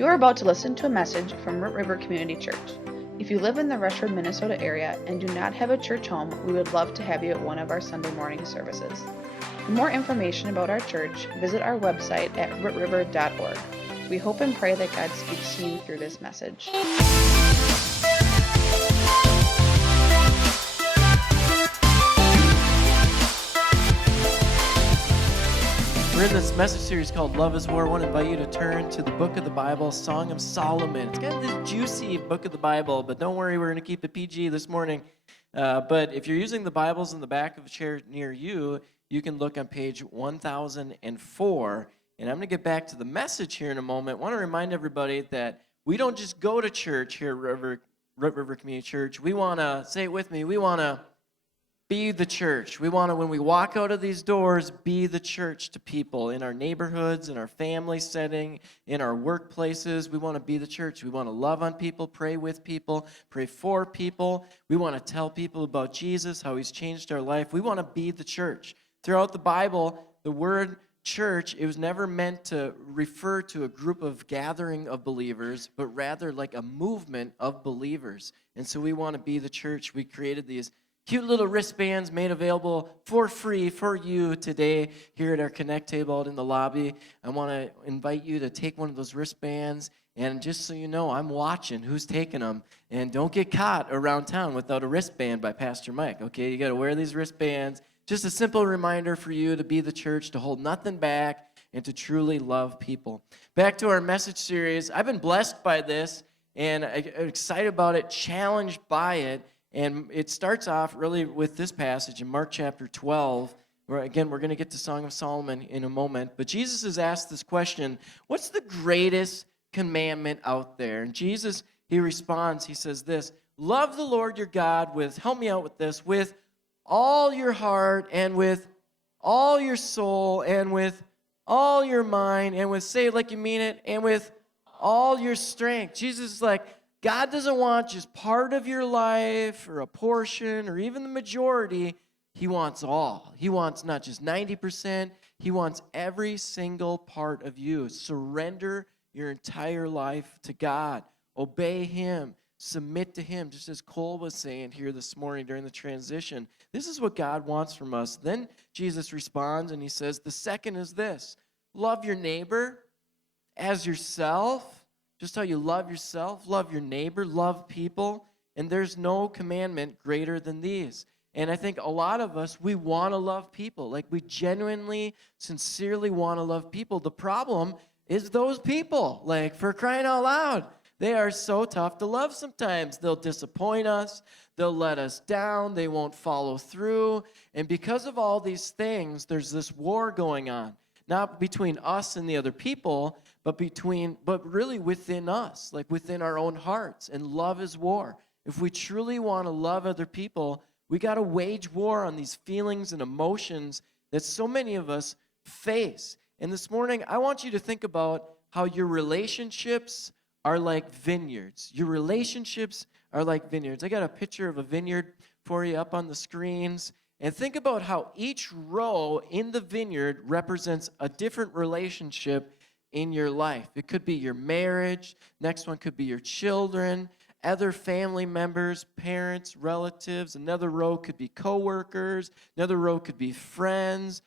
You are about to listen to a message from Root River Community Church. If you live in the Rushford, Minnesota area and do not have a church home, we would love to have you at one of our Sunday morning services. For more information about our church, visit our website at rootriver.org. We hope and pray that God speaks to you through this message. We're in this message series called Love is War. I want to invite you to turn to the book of the Bible, Song of Solomon. It's kind of this juicy book of the Bible, but don't worry, we're going to keep it PG this morning. But if you're using the Bibles in the back of a chair near you, you can look on page 1004. And I'm going to get back to the message here in a moment. I want to remind everybody that we don't just go to church here at Root River Community Church. We want to, say it with me, we want to be the church. We want to, when we walk out of these doors, be the church to people in our neighborhoods, in our family setting, in our workplaces. We want to be the church. We want to love on people, pray with people, pray for people. We want to tell people about Jesus, how he's changed our life. We want to be the church. Throughout the Bible, the word church, it was never meant to refer to a group of gathering of believers, but rather like a movement of believers. And so we want to be the church. We created these cute little wristbands made available for free for you today here at our Connect table out in the lobby. I want to invite you to take one of those wristbands, and just so you know, I'm watching who's taking them. And don't get caught around town without a wristband by Pastor Mike, okay? You got to wear these wristbands. Just a simple reminder for you to be the church, to hold nothing back, and to truly love people. Back to our message series. I've been blessed by this, and I'm excited about it, challenged by it. And it starts off really with this passage in Mark chapter 12, where, again, we're going to get to Song of Solomon in a moment. But Jesus has asked this question, what's the greatest commandment out there? And Jesus, he responds, he says this, love the Lord your God with, help me out with this, with all your heart and with all your soul and with all your mind and with, say it like you mean it, and with all your strength. Jesus is like, God doesn't want just part of your life or a portion or even the majority. He wants all. He wants not just 90%. He wants every single part of you. Surrender your entire life to God. Obey him. Submit to him, just as Cole was saying here this morning during the transition. This is what God wants from us. Then Jesus responds and he says, the second is this, love your neighbor as yourself. Just how you love yourself, love your neighbor, love people. And there's no commandment greater than these. And I think a lot of us, we want to love people. Like we genuinely, sincerely want to love people. The problem is those people, like for crying out loud. They are so tough to love sometimes. They'll disappoint us. They'll let us down. They won't follow through. And because of all these things, there's this war going on. Not between us and the other people, but really within us, like within our own hearts. And love is war. If we truly want to love other people, we got to wage war on these feelings and emotions that so many of us face. And this morning, I want you to think about how your relationships are like vineyards. Your relationships are like vineyards. I got a picture of a vineyard for you up on the screens. And think about how each row in the vineyard represents a different relationship in your life. It could be your marriage. Next one could be your children, other family members, parents, relatives. Another row could be coworkers. Another row could be friends.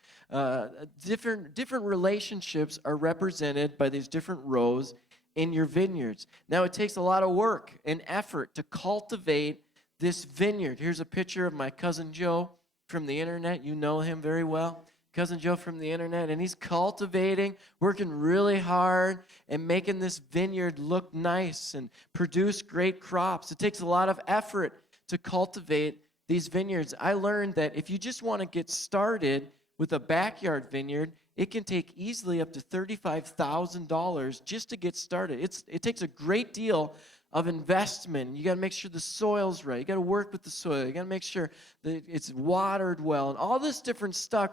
Different relationships are represented by these different rows in your vineyards. Now, it takes a lot of work and effort to cultivate this vineyard. Here's a picture of my cousin Joe from the internet. You know him very well. Cousin Joe from the internet. And he's cultivating, working really hard, and making this vineyard look nice and produce great crops. It takes a lot of effort to cultivate these vineyards. I learned that if you just want to get started with a backyard vineyard, it can take easily up to $35,000 just to get started. It takes a great deal of investment. You got to make sure the soil's right. You got to work with the soil. You got to make sure that it's watered well and all this different stuff.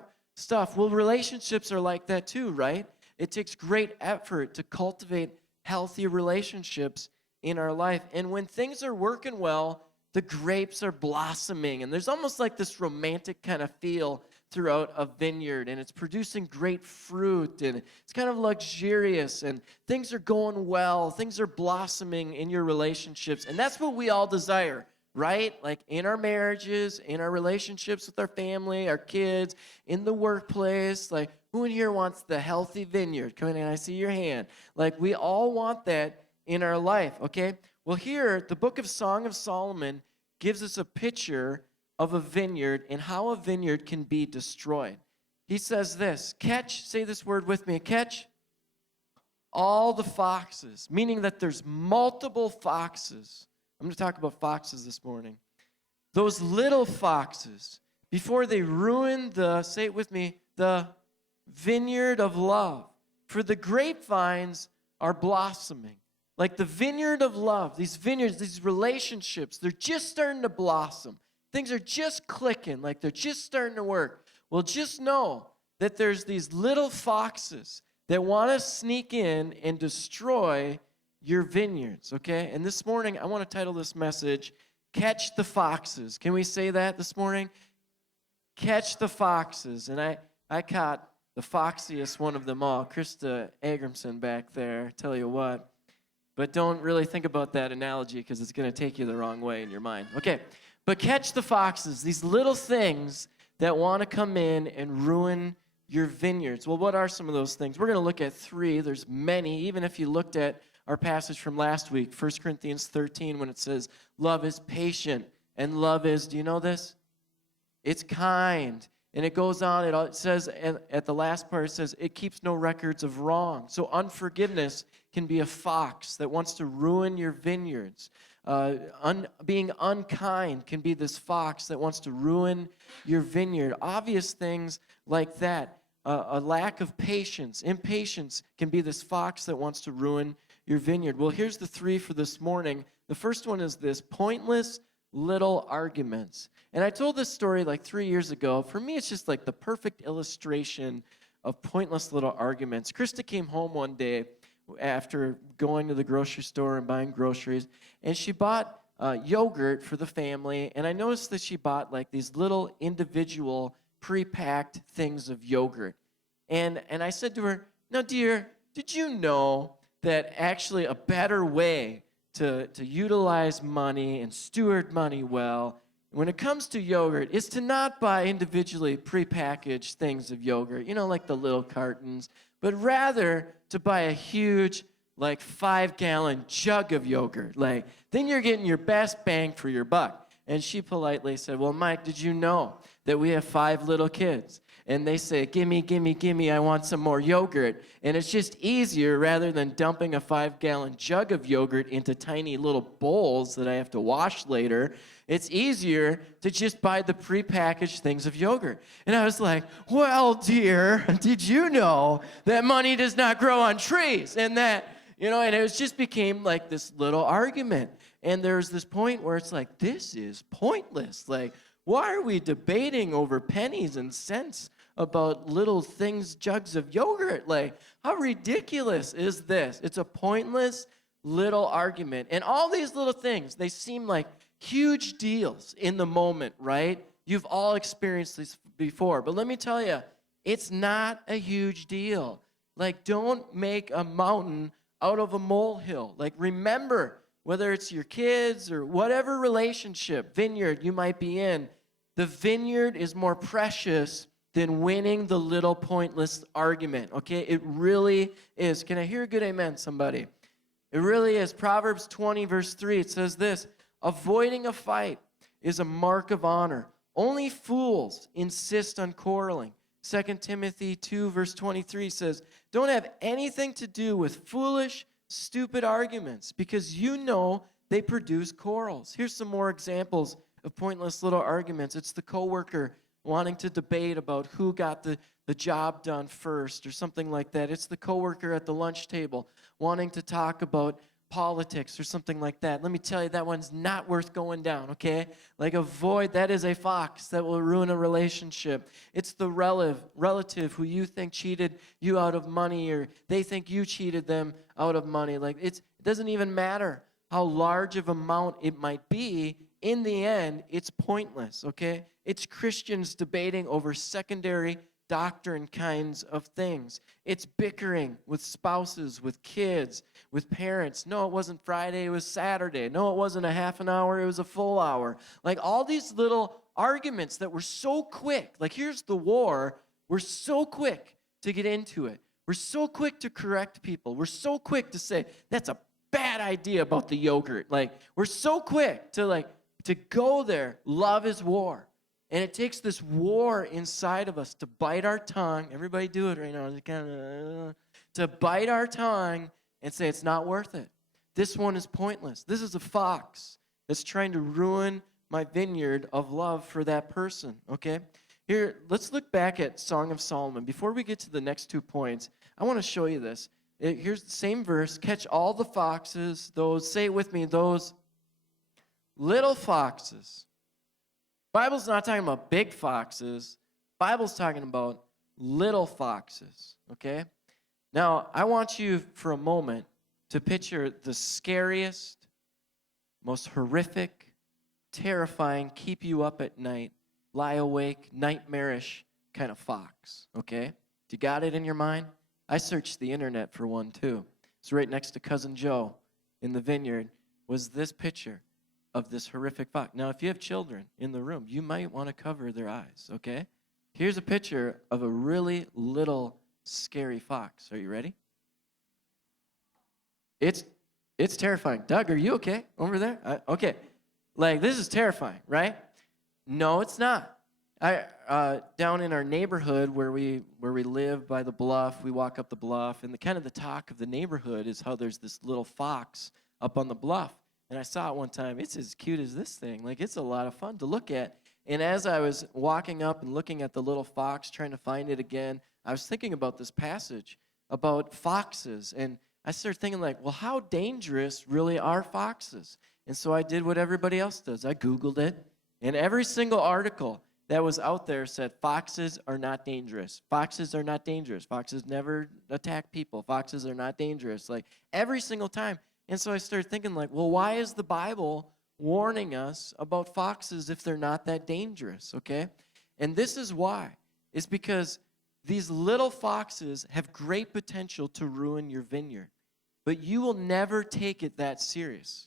Well, relationships are like that too, right? It takes great effort to cultivate healthy relationships in our life. And when things are working well, the grapes are blossoming. And there's almost like this romantic kind of feel throughout a vineyard, and it's producing great fruit, and it's kind of luxurious, and things are going well, things are blossoming in your relationships, and that's what we all desire, right? Like in our marriages, in our relationships with our family, our kids, in the workplace. Like, who in here wants the healthy vineyard? Come in, I see your hand. Like, we all want that in our life, okay? Well, here, the book of Song of Solomon gives us a picture of a vineyard and how a vineyard can be destroyed. He says this, catch, say this word with me, catch all the foxes, meaning that there's multiple foxes. I'm going to talk about foxes this morning. Those little foxes, before they ruin say it with me, the vineyard of love. For the grapevines are blossoming. Like the vineyard of love, these vineyards, these relationships, they're just starting to blossom. Things are just clicking, like they're just starting to work. Well, just know that there's these little foxes that want to sneak in and destroy your vineyards, okay? And this morning, I want to title this message, Catch the Foxes. Can we say that this morning? Catch the foxes. And I caught the foxiest one of them all, Krista Agramson back there, tell you what. But don't really think about that analogy because it's going to take you the wrong way in your mind. Okay. But catch the foxes, these little things that want to come in and ruin your vineyards. Well, what are some of those things? We're going to look at 3. There's many. Even if you looked at our passage from last week, 1 Corinthians 13, when it says, love is patient, and love is, do you know this? It's kind. And it goes on, it says, at the last part, it says, it keeps no records of wrong. So unforgiveness can be a fox that wants to ruin your vineyards. Being unkind can be this fox that wants to ruin your vineyard. Obvious things like that. A lack of patience, impatience can be this fox that wants to ruin your vineyard. Well, here's the 3 for this morning. The first one is this: pointless little arguments. And I told this story like 3 years ago. For me, it's just like the perfect illustration of pointless little arguments. Krista came home one day after going to the grocery store and buying groceries, and she bought yogurt for the family, and I noticed that she bought like these little individual pre-packed things of yogurt. And I said to her, now dear, did you know that actually a better way to utilize money and steward money well when it comes to yogurt is to not buy individually prepackaged things of yogurt, you know, like the little cartons, but rather to buy a huge, like 5-gallon jug of yogurt. Like, then you're getting your best bang for your buck. And she politely said, well, Mike, did you know that we have 5 little kids? And they say, gimme, gimme, gimme, I want some more yogurt. And it's just easier, rather than dumping a 5-gallon jug of yogurt into tiny little bowls that I have to wash later, it's easier to just buy the prepackaged things of yogurt. And I was like, well, dear, did you know that money does not grow on trees? And that, you know, and it just became like this little argument. And there's this point where it's like, this is pointless. Like, why are we debating over pennies and cents about little things, jugs of yogurt? Like, how ridiculous is this? It's a pointless little argument. And all these little things, they seem like huge deals in the moment, right? You've all experienced this before. But let me tell you, it's not a huge deal. Like, don't make a mountain out of a molehill. Like, remember, whether it's your kids or whatever relationship, vineyard you might be in, the vineyard is more precious than winning the little pointless argument, okay? It really is. Can I hear a good amen, somebody? It really is. Proverbs 20, verse 3, it says this: avoiding a fight is a mark of honor. Only fools insist on quarreling. 2 Timothy 2, verse 23 says, don't have anything to do with foolish, stupid arguments, because you know they produce quarrels. Here's some more examples of pointless little arguments. It's the coworker wanting to debate about who got the job done first or something like that. It's the coworker at the lunch table wanting to talk about politics or something like that. Let me tell you, that one's not worth going down, okay? Like, avoid, that is a fox that will ruin a relationship. It's the relative who you think cheated you out of money, or they think you cheated them out of money. Like, it doesn't even matter how large of amount it might be. in the end, it's pointless, okay? It's Christians debating over secondary doctrine kinds of things. It's bickering with spouses, with kids, with parents. No, it wasn't Friday, it was Saturday. No, it wasn't a half an hour, it was a full hour. Like all these little arguments that were so quick. Like here's the war. We're so quick to get into it. We're so quick to correct people. We're so quick to say, that's a bad idea about the yogurt. Like we're so quick to go there. Love is war. And it takes this war inside of us to bite our tongue. Everybody do it right now. To bite our tongue and say it's not worth it. This one is pointless. This is a fox that's trying to ruin my vineyard of love for that person, okay? Here, let's look back at Song of Solomon. Before we get to the next 2 points, I want to show you this. Here's the same verse. Catch all the foxes, say it with me, those little foxes. Bible's not talking about big foxes. Bible's talking about little foxes, okay? Now, I want you for a moment to picture the scariest, most horrific, terrifying, keep you up at night, lie awake, nightmarish kind of fox, okay? You got it in your mind? I searched the internet for one too. It's right next to Cousin Joe in the vineyard was this picture of this horrific fox. Now, if you have children in the room, you might want to cover their eyes, okay? Here's a picture of a really little, scary fox. Are you ready? It's terrifying. Doug, are you okay over there? Okay. Like, this is terrifying, right? No, it's not. Down in our neighborhood where we live by the bluff, we walk up the bluff, and the talk of the neighborhood is how there's this little fox up on the bluff. And I saw it one time. It's as cute as this thing. Like, it's a lot of fun to look at. And as I was walking up and looking at the little fox, trying to find it again, I was thinking about this passage about foxes. And I started thinking, like, well, how dangerous really are foxes? And so I did what everybody else does. I Googled it. And every single article that was out there said, foxes are not dangerous. Foxes are not dangerous. Foxes never attack people. Foxes are not dangerous. Like, every single time. And so I started thinking, like, well, why is the Bible warning us about foxes if they're not that dangerous, okay? And this is why. It's because these little foxes have great potential to ruin your vineyard. But you will never take it that serious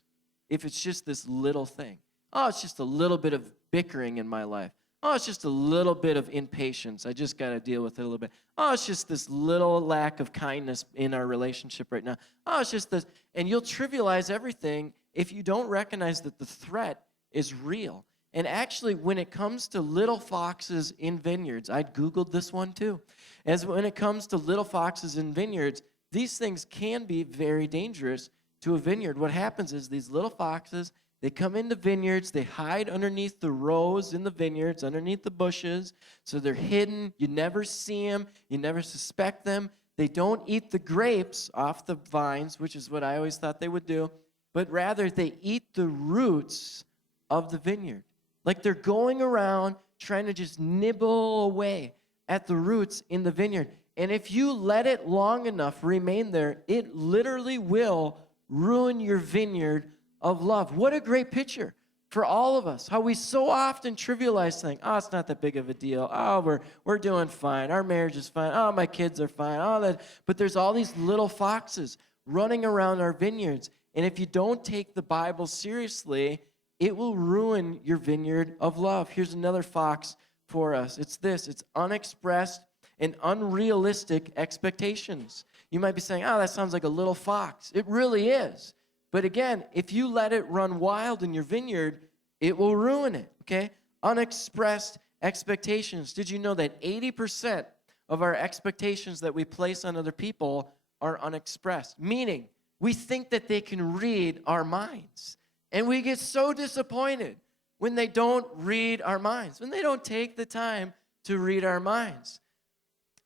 if it's just this little thing. Oh, it's just a little bit of bickering in my life. Oh, it's just a little bit of impatience. I just got to deal with it a little bit. Oh, it's just this little lack of kindness in our relationship right now. Oh, it's just this. And you'll trivialize everything if you don't recognize that the threat is real. And actually, when it comes to little foxes in vineyards, I Googled this one too. As when it comes to little foxes in vineyards, these things can be very dangerous to a vineyard. What happens is these little foxes, they come into vineyards, they hide underneath the rows in the vineyards, underneath the bushes, so they're hidden. You never see them. You never suspect them. They don't eat the grapes off the vines, which is what I always thought they would do, but rather they eat the roots of the vineyard. Like they're going around trying to just nibble away at the roots in the vineyard. And if you let it long enough remain there, it literally will ruin your vineyard of love. What a great picture for all of us. How we so often trivialize things. Oh, it's not that big of a deal. Oh, we're doing fine. Our marriage is fine. Oh, my kids are fine. Oh, that. But there's all these little foxes running around our vineyards. And if you don't take the Bible seriously, it will ruin your vineyard of love. Here's another fox for us. It's this. It's unexpressed and unrealistic expectations. You might be saying, oh, that sounds like a little fox. It really is. But again, if you let it run wild in your vineyard, it will ruin it, okay? Unexpressed expectations. Did you know that 80% of our expectations that we place on other people are unexpressed? Meaning, we think that they can read our minds. And we get so disappointed when they don't read our minds, when they don't take the time to read our minds.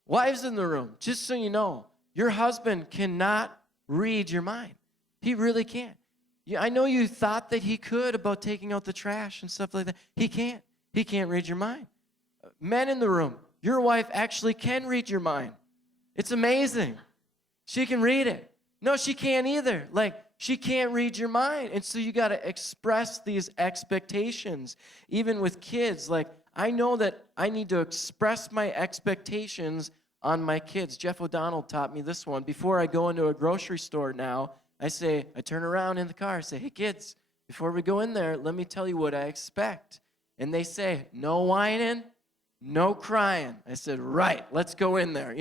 Wives in the room, just so you know, your husband cannot read your mind. He really can't. I know you thought that he could about taking out the trash and stuff like that. He can't. He can't read your mind. Men in the room, your wife actually can read your mind. It's amazing. She can read it. No, she can't either. Like, she can't read your mind. And so you got to express these expectations. Even with kids, like, I know that I need to express my expectations on my kids. Jeff O'Donnell taught me this one. Before I go into a grocery store now, I turn around in the car, say, hey, kids, before we go in there, let me tell you what I expect. And they say, no whining, no crying. I said, right, let's go in there.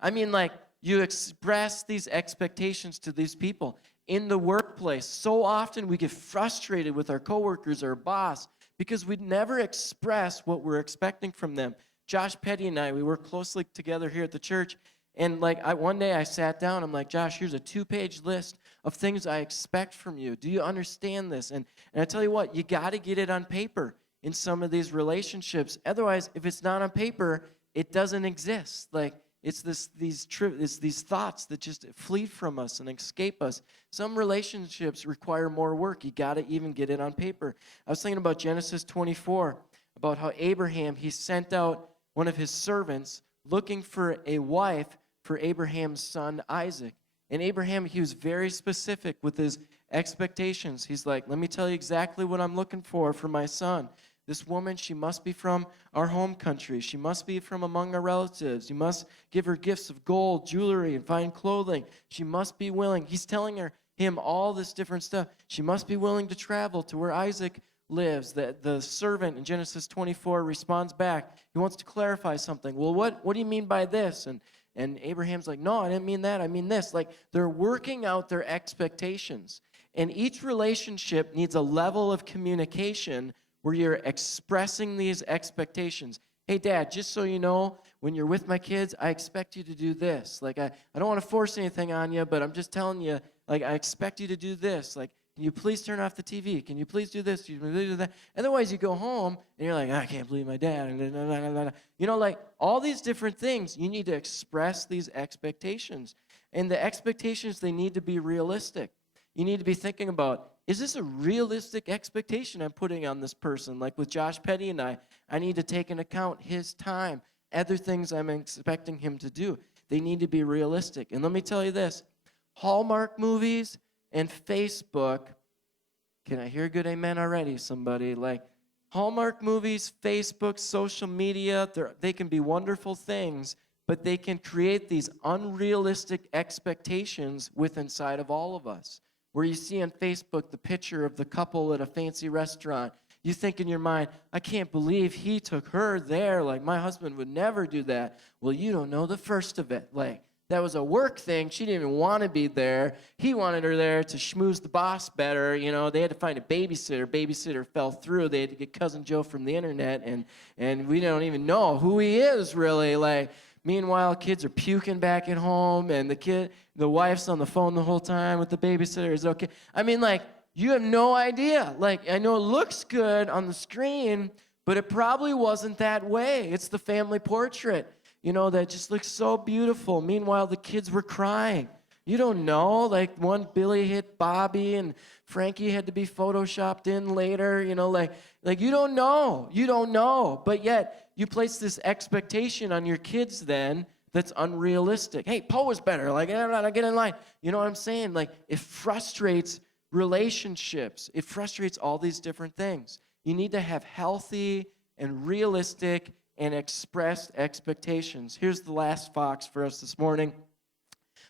I mean, like, you express these expectations to these people. In the workplace, so often we get frustrated with our coworkers or boss because we never express what we're expecting from them. Josh Petty and I, we work closely together here at the church. And one day I sat down, I'm like, Josh, here's a 2-page list of things I expect from you. Do you understand this? And I tell you what, you got to get it on paper in some of these relationships. Otherwise, if it's not on paper, it doesn't exist. Like, it's these thoughts that just flee from us and escape us. Some relationships require more work. You got to even get it on paper. I was thinking about Genesis 24, about how Abraham, he sent out one of his servants looking for a wife for Abraham's son Isaac. And Abraham, he was very specific with his expectations. He's like, let me tell you exactly what I'm looking for my son. This woman, she must be from our home country. She must be from among our relatives. You must give her gifts of gold, jewelry, and fine clothing. She must be willing. He's telling him all this different stuff. She must be willing to travel to where Isaac lives. The servant in Genesis 24 responds back. He wants to clarify something. Well, what do you mean by this? And Abraham's like, no, I didn't mean that. I mean this. Like, they're working out their expectations. And each relationship needs a level of communication where you're expressing these expectations. Hey, Dad, just so you know, when you're with my kids, I expect you to do this. Like, I don't want to force anything on you, but I'm just telling you, like, I expect you to do this. Like, can you please turn off the TV? Can you please do this? Can you please do that? Otherwise, you go home, and you're like, I can't believe my dad. Like, all these different things, you need to express these expectations. And the expectations, they need to be realistic. You need to be thinking about, is this a realistic expectation I'm putting on this person? Like with Josh Petty and I need to take into account his time, other things I'm expecting him to do. They need to be realistic. And let me tell you this, Hallmark movies and Facebook, can I hear a good amen already, somebody? Like, Hallmark movies, Facebook, social media, they can be wonderful things, but they can create these unrealistic expectations inside of all of us. Where you see on Facebook the picture of the couple at a fancy restaurant, you think in your mind, I can't believe he took her there. Like, my husband would never do that. Well, you don't know the first of it. Like, that was a work thing. She didn't even want to be there. He wanted her there to schmooze the boss better. They had to find a babysitter. Babysitter fell through. They had to get Cousin Joe from the internet, and we don't even know who he is, really. Like, meanwhile, kids are puking back at home, and the wife's on the phone the whole time with the babysitter. Is it okay? I mean, like, you have no idea. Like, I know it looks good on the screen, but it probably wasn't that way. It's the family portrait, that just looks so beautiful. Meanwhile, the kids were crying. You don't know. Like, one Billy hit Bobby, and Frankie had to be photoshopped in later. Like you don't know. You don't know. But yet, you place this expectation on your kids then that's unrealistic. Hey, Poe is better. Like, I get in line. You know what I'm saying? Like, it frustrates relationships. It frustrates all these different things. You need to have healthy and realistic and expressed expectations. Here's the last fox for us this morning.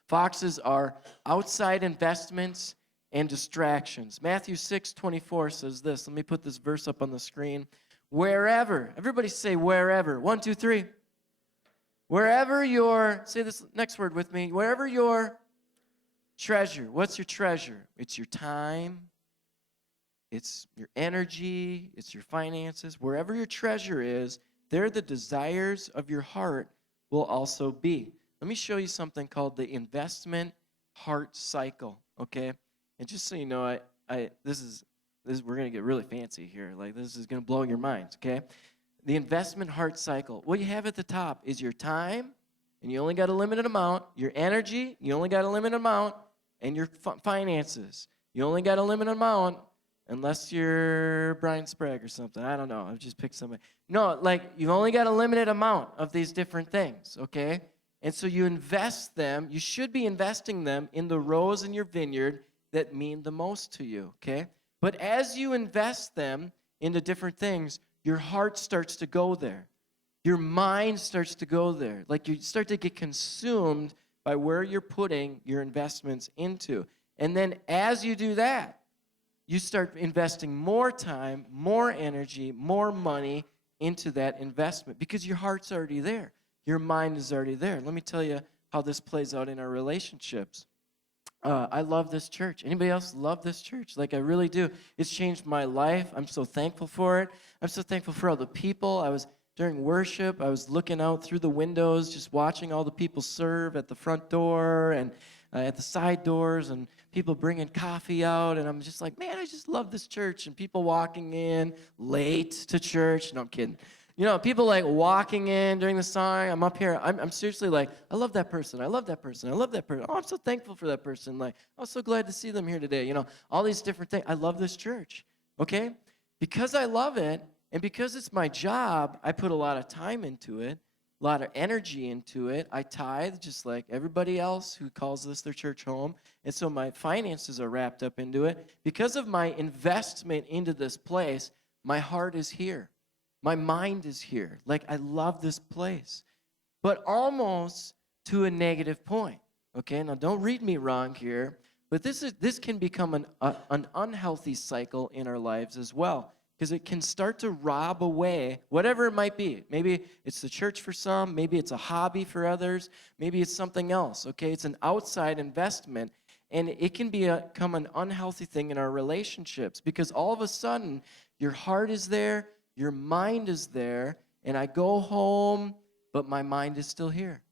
Foxes are outside investments and distractions. Matthew 6:24 says this. Let me put this verse up on the screen. Wherever, everybody say wherever. 1, 2, 3. Wherever say this next word with me. Wherever your treasure. What's your treasure? It's your time. It's your energy. It's your finances. Wherever your treasure is, there the desires of your heart will also be. Let me show you something called the investment heart cycle, okay? And just so you know, this is we're going to get really fancy here. Like, this is going to blow your minds, okay? The investment heart cycle. What you have at the top is your time, and you only got a limited amount. Your energy, you only got a limited amount. And your finances, you only got a limited amount, unless you're Brian Sprague or something. I don't know. I've just picked somebody. No, like, you've only got a limited amount of these different things, okay? And so you invest them. You should be investing them in the rows in your vineyard that mean the most to you, okay? But as you invest them into different things, your heart starts to go there. Your mind starts to go there. Like you start to get consumed by where you're putting your investments into. And then as you do that, you start investing more time, more energy, more money into that investment because your heart's already there. Your mind is already there. Let me tell you how this plays out in our relationships. I love this church. Anybody else love this church? Like I really do. It's changed my life. I'm so thankful for it. I'm so thankful for all the people. During worship, I was looking out through the windows, just watching all the people serve at the front door and at the side doors, and people bringing coffee out. And I'm just like, man, I just love this church. And people walking in late to church. No, I'm kidding. You know, people like walking in during the song. I'm up here. I'm seriously like, I love that person. I love that person. I love that person. Oh, I'm so thankful for that person. Like, I'm so glad to see them here today. You know, all these different things. I love this church. Okay? Because I love it, and because it's my job, I put a lot of time into it, a lot of energy into it. I tithe just like everybody else who calls this their church home. And so my finances are wrapped up into it. Because of my investment into this place, my heart is here. My mind is here. Like, I love this place. But almost to a negative point. Okay, now don't read me wrong here. But this can become an unhealthy cycle in our lives as well. Because it can start to rob away, whatever it might be. Maybe it's the church for some. Maybe it's a hobby for others. Maybe it's something else, okay? It's an outside investment. And it can become an unhealthy thing in our relationships. Because all of a sudden, your heart is there, your mind is there, and I go home, but my mind is still here.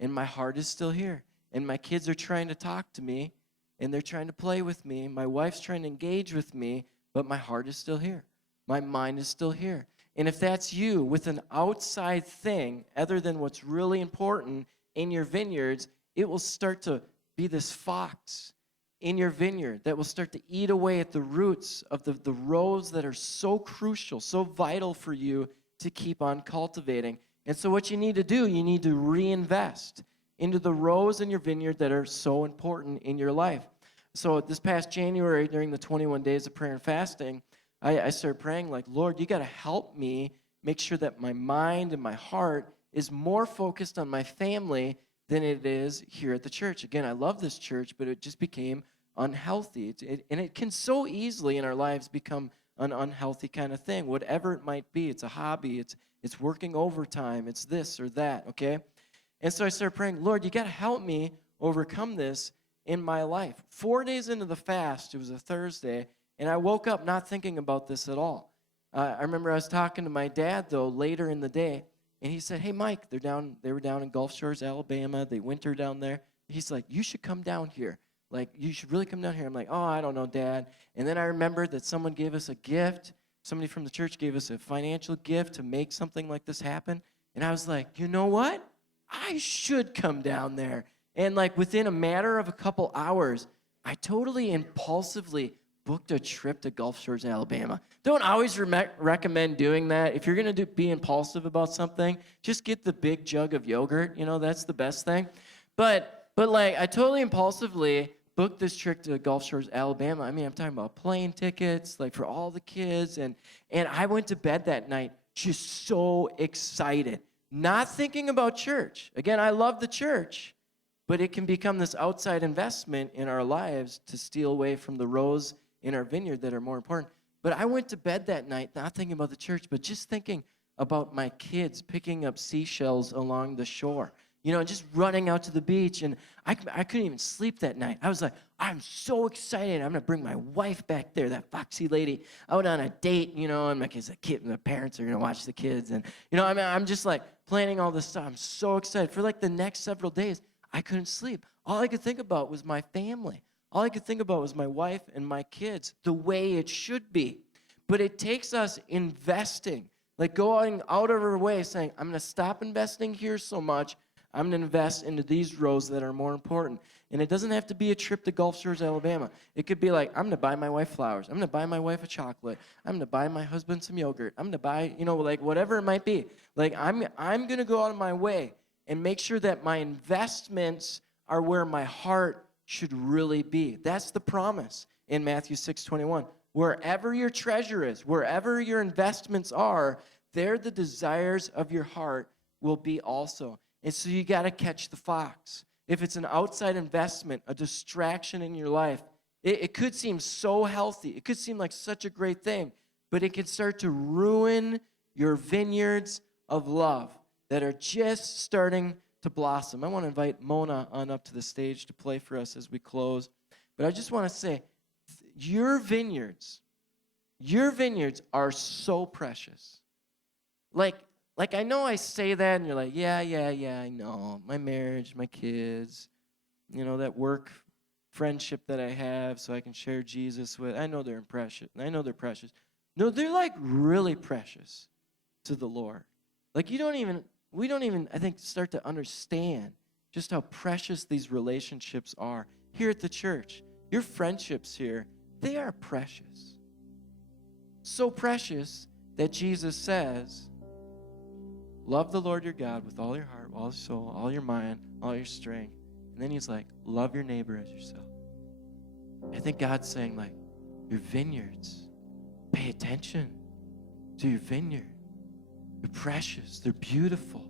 And my heart is still here. And my kids are trying to talk to me, and they're trying to play with me. My wife's trying to engage with me, but my heart is still here. My mind is still here. And if that's you with an outside thing other than what's really important in your vineyards, it will start to be this fox in your vineyard that will start to eat away at the roots of the rows that are so crucial, so vital for you to keep on cultivating. And so what you need to do, you need to reinvest into the rows in your vineyard that are so important in your life. So this past January, during the 21 days of prayer and fasting, I started praying like, Lord, you got to help me make sure that my mind and my heart is more focused on my family than it is here at the church. Again, I love this church, but it just became unhealthy. And it can so easily in our lives become an unhealthy kind of thing, whatever it might be. It's a hobby. It's working overtime. It's this or that, okay? And so I started praying, Lord, you got to help me overcome this in my life. 4 days into the fast, it was a Thursday, and I woke up not thinking about this at all. I remember I was talking to my dad, though, later in the day, and he said, hey, Mike, they were down in Gulf Shores, Alabama. They winter down there. He's like, you should come down here. Like, you should really come down here. I'm like, oh, I don't know, Dad. And then I remembered that someone gave us a gift. Somebody from the church gave us a financial gift to make something like this happen. And I was like, you know what? I should come down there. And like within a matter of a couple hours, I totally impulsively booked a trip to Gulf Shores, Alabama. Don't always recommend doing that. If you're going to be impulsive about something, just get the big jug of yogurt. You know, that's the best thing. But like, I totally impulsively booked this trip to Gulf Shores, Alabama. I mean, I'm talking about plane tickets, like for all the kids. And I went to bed that night just so excited, not thinking about church. Again, I love the church, but it can become this outside investment in our lives to steal away from the rows in our vineyard that are more important. But I went to bed that night not thinking about the church, but just thinking about my kids picking up seashells along the shore, you know, just running out to the beach. And I couldn't even sleep that night. I was like, I'm so excited. I'm going to bring my wife back there, that foxy lady, out on a date, you know, and my kids, the parents are going to watch the kids. And, you know, I'm just like planning all this stuff. I'm so excited. For like the next several days, I couldn't sleep. All I could think about was my family. All I could think about was my wife and my kids, the way it should be. But it takes us investing, like going out of our way saying, I'm going to stop investing here so much. I'm going to invest into these rows that are more important. And it doesn't have to be a trip to Gulf Shores, Alabama. It could be like, I'm going to buy my wife flowers. I'm going to buy my wife a chocolate. I'm going to buy my husband some yogurt. I'm going to buy, you know, like whatever it might be. Like I'm going to go out of my way and make sure that my investments are where my heart should really be. That's the promise in Matthew 6:21. Wherever your treasure is, wherever your investments are, there the desires of your heart will be also. And so you got to catch the fox. If it's an outside investment, a distraction in your life, it could seem so healthy. It could seem like such a great thing, but it can start to ruin your vineyards of love that are just starting to blossom. I want to invite Mona on up to the stage to play for us as we close. But I just want to say, your vineyards are so precious. Like I know I say that and you're like, yeah, I know. My marriage, my kids, that work friendship that I have so I can share Jesus with. I know they're precious. No, they're like really precious to the Lord. Like we don't even, I think, start to understand just how precious these relationships are. Here at the church, your friendships here, they are precious. So precious that Jesus says, love the Lord your God with all your heart, all your soul, all your mind, all your strength. And then he's like, love your neighbor as yourself. I think God's saying, like, your vineyards, pay attention to your vineyard. They're precious. They're beautiful.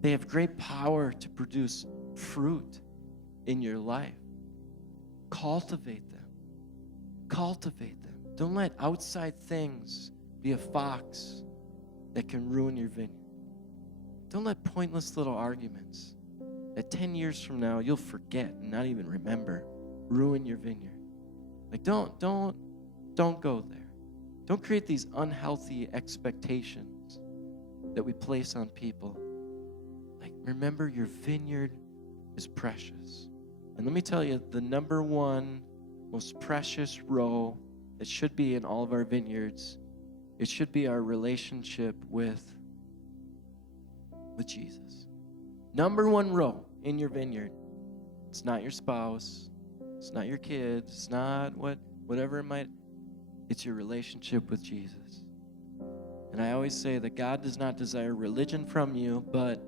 They have great power to produce fruit in your life. Cultivate them. Cultivate them. Don't let outside things be a fox that can ruin your vineyard. Don't let pointless little arguments that 10 years from now you'll forget and not even remember ruin your vineyard. Like don't go there. Don't create these unhealthy expectations that we place on people. Like, remember, your vineyard is precious. And let me tell you, the number one most precious row that should be in all of our vineyards, it should be our relationship with Jesus. Number one row in your vineyard. It's not your spouse. It's not your kids. It's not whatever it might. It's your relationship with Jesus. And I always say that God does not desire religion from you, but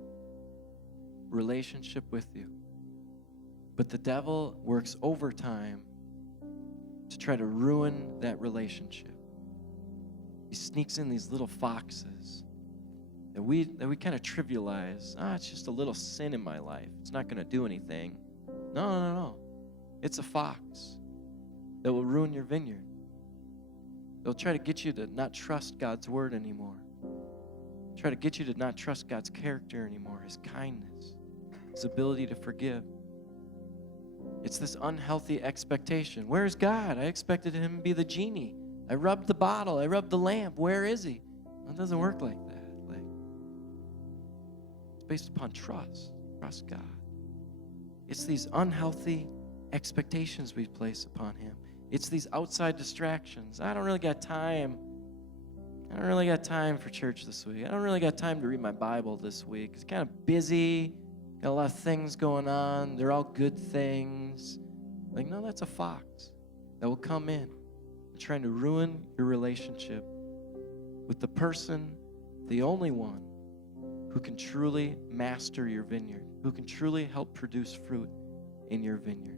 relationship with you. But the devil works overtime to try to ruin that relationship. He sneaks in these little foxes that we kind of trivialize. It's just a little sin in my life. It's not going to do anything. No. It's a fox that will ruin your vineyard. They'll try to get you to not trust God's word anymore. Try to get you to not trust God's character anymore, his kindness, his ability to forgive. It's this unhealthy expectation. Where's God? I expected him to be the genie. I rubbed the bottle. I rubbed the lamp. Where is he? Well, it doesn't work like that. It's based upon trust. Trust God. It's these unhealthy expectations we place upon him. It's these outside distractions. I don't really got time for church this week. I don't really got time to read my Bible this week. It's kind of busy. Got a lot of things going on. They're all good things. Like, no, that's a fox that will come in and trying to ruin your relationship with the person, the only one who can truly master your vineyard, who can truly help produce fruit in your vineyard.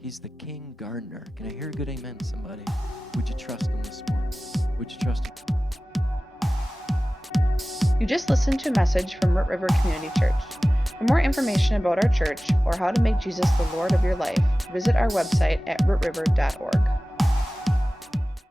He's the king gardener. Can I hear a good amen, somebody? Would you trust him this morning? Would you trust him? You just listened to a message from Root River Community Church. For more information about our church or how to make Jesus the Lord of your life, visit our website at rootriver.org.